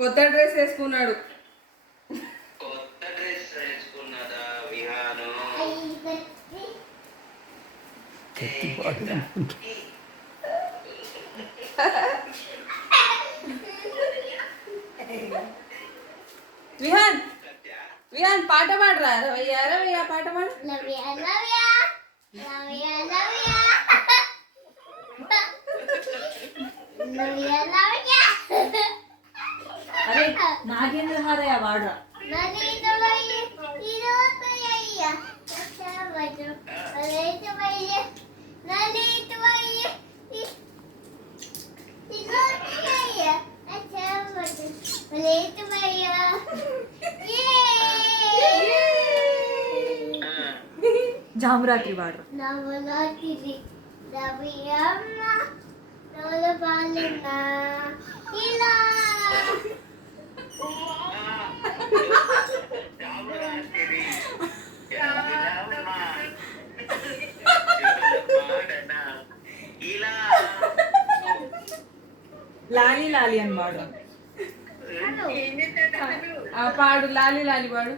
కొత్త డ్రెస్ వేసుకున్నాడు. కొత్త డ్రెస్ వేసుకున్నదా విహాను? విహాన్ విహాన్ పాట పాడరా. రవయ్య రవయ్య పాట పాడు. అరే నాగేంద్ర హారయ్య వాడరా. జామరాత్రి వాడరు. లాలి లాలి అని వాడు. పాడు లాలి లాలి పాడు.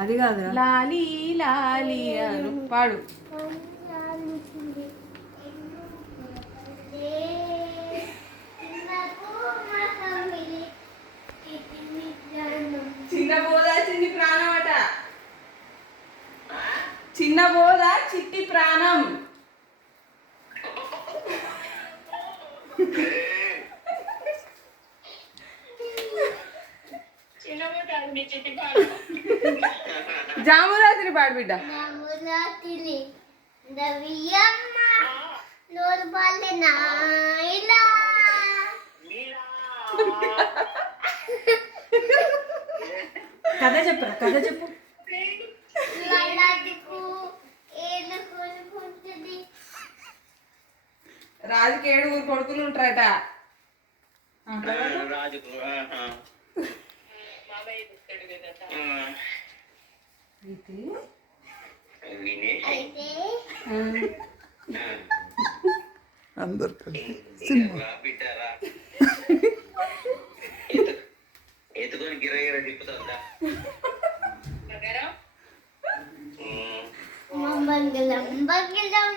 అది కాదు లాలి లాలి అను పాడు. చిన్న బోదా చిన్ని ప్రాణం అట. చిన్న బోదా చిట్టి ప్రాణం. జామురాత్రి పాడు బిడ్డ. కథ చెప్పరా, కథ చెప్పు. రాజుకి 7 కొడుకులు ఉంటారట. రాజుకు అందరు బిడ్డారా ఎత్తుకొని గిరగిర తిప్పుతుందా? మంగళం మంగళం